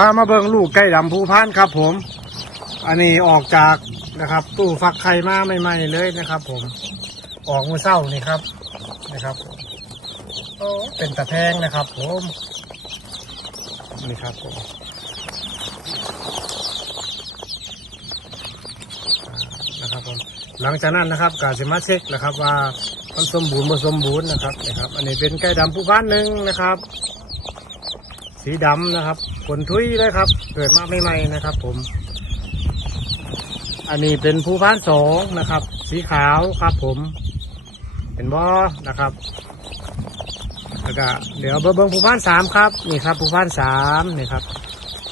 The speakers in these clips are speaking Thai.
พามาเบิ่งลูกไก่ดำภูพานครับผม อันนี้ออกจากนะครับ ตู้ฟักไข่มาใหม่ๆเลยนะครับ ผม ออกมือเศร้านี่ครับนะครับเป็นตะแพงนะครับ ผมนี่ครับผมนะครับผมหลังจากนั้นนะครับกาสิมาเช็คนะครับ ว่ามันสมบูรณ์บ่สมบูรณ์นะครับนะครับ อันนี้เป็นไก่ดำภูพานหนึ่งนะครับ สีดำนะครับขนทุยเลยครับ เกิดมาใหม่ๆนะครับ ผม อันนี้เป็นภูพานสองนะครับ สีขาวครับ ผมเห็นบ่นะครับแล้วก็เดี๋ยวเบิ้งภูพานสามครับนี่ครับภูพานสามนี่ครับ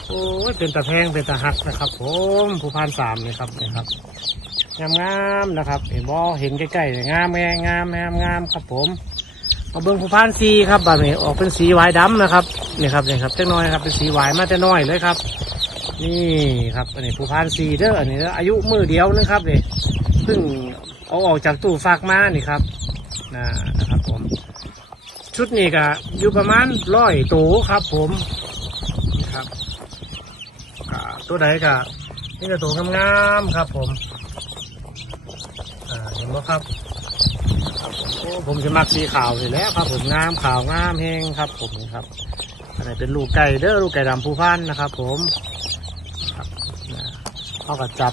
โอ้ยเป็นตะแพงเป็นตะหักนะครับ ผมภูพานสามนี่ครับนี่ครับงามๆนะครับ เห็นบ่เห็นใกล้ๆงามแงงามงามงามครับ ผม มาเบิ้งภูพานสีครับแบบนี้ออกเป็นสีวายดำนะครับนี่ครับนี่ครับเจ้าน้อยครับเป็นสีวายมาแต่น้อยเลยครับ นี่ครับอันนี้ภูพานสีเด้ออันนี้อายุมือเดียวนะครับนี่เพิ่งเอาออกจากตู้ฝากมานี่ครับนะนะครับผม ชุดนี้ก็อยู่ประมาณร้อยตัวครับ ผมนี่ครับตัวไหนก็นี่ก็ตัวงามๆครับ ผมอ่าเห็นไหมครับครับ โอ้ผมจะมักสีขาวอยู่แล้วครับผมงามขาวงามแห้งครับ ผมนะครับอันนี้เป็นลูกไก่เด้อลูกไก่ดำภูพานนะครับ ผมครับเขาก็จับ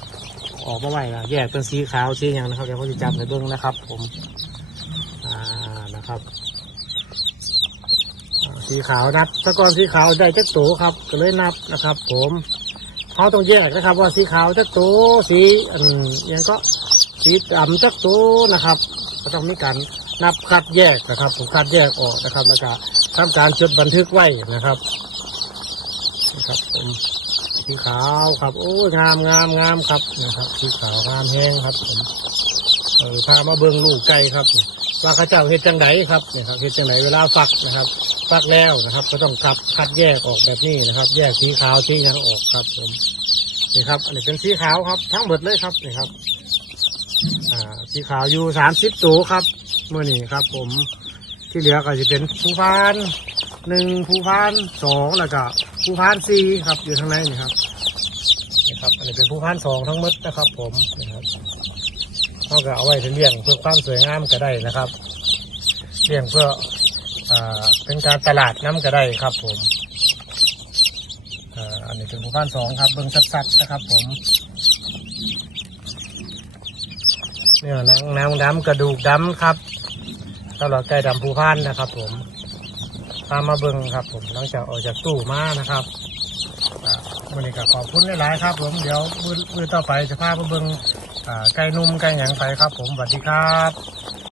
ออกมาไว้ละแยกเป็นสีขาวสีอย่างนะครับเดี๋ยวเขาจะจับในเบื้องนะครับ ผมอ่านะครับ สีขาวนับตะกอนสีขาวได้จักตัวครับ ก็เลยนับนะครับ ผมเขาต้องแยกนะครับ ว่าสีขาวจักตัวสีอันยังก็สีดำจักตัวนะครับ ก็ต้องมีการนับคัดแยกนะครับผมคัดแยกออกนะครับ แล้วก็ทำการจดบันทึกไว้นะครับนะครับผมสีขาวครับโอ้ยงามงามงามครับนะครับสีขาวงามแห้งครับผมเออพามาเบิ่งลูกไก่ครับว่าเขาเจ้าเฮ็ดจังไดครับเนี่ยครับเฮ็ดจังไดเวลาฟักนะครับ ฟักแล้วนะครับ ก็ต้องคับคัดแยกออกแบบนี้นะครับ แยกสีขาวสีหยังออกครับผมนี่ครับ อันนี้เป็นสีขาวครับ ทั้งหมดเลยครับนี่ครับ สีขาวอยู่สามสิบตัวครับเมื่อนี้ครับ ผมที่เหลือก็จะเป็นภูพานหนึ่งภูพานสองแล้วก็ภูพานสี่ครับอยู่ข้างในนี่ครับนี่ครับ อันนี้เป็นภูพานสองทั้งหมดนะครับ ผมนี่ครับเขาก็เอาไว้เลี้ยงเพื่อความสวยงามก็ได้นะครับเลี้ยงเพื่ออเป็นการตลาดน้ำก็ได้ครับ ผมอันนี้เป็นหมู่บ้านสองครับเบิ้งสัดๆนะครับ ผม เนี่ยนังนังดำกระดูกดำครับตลอดไก่ดำภูพานนะครับ ผมตามมาเบิ้งครับ ผมหลังจากออกจากตู้มานะครับวันนี้ก็ขอบคุณหลายๆครับ ผมเดี๋ยวมือมือต่อไปจะพามาเบิ้งไก่นุ่มไก่หยังไปครับ ผมสวัสดีครับ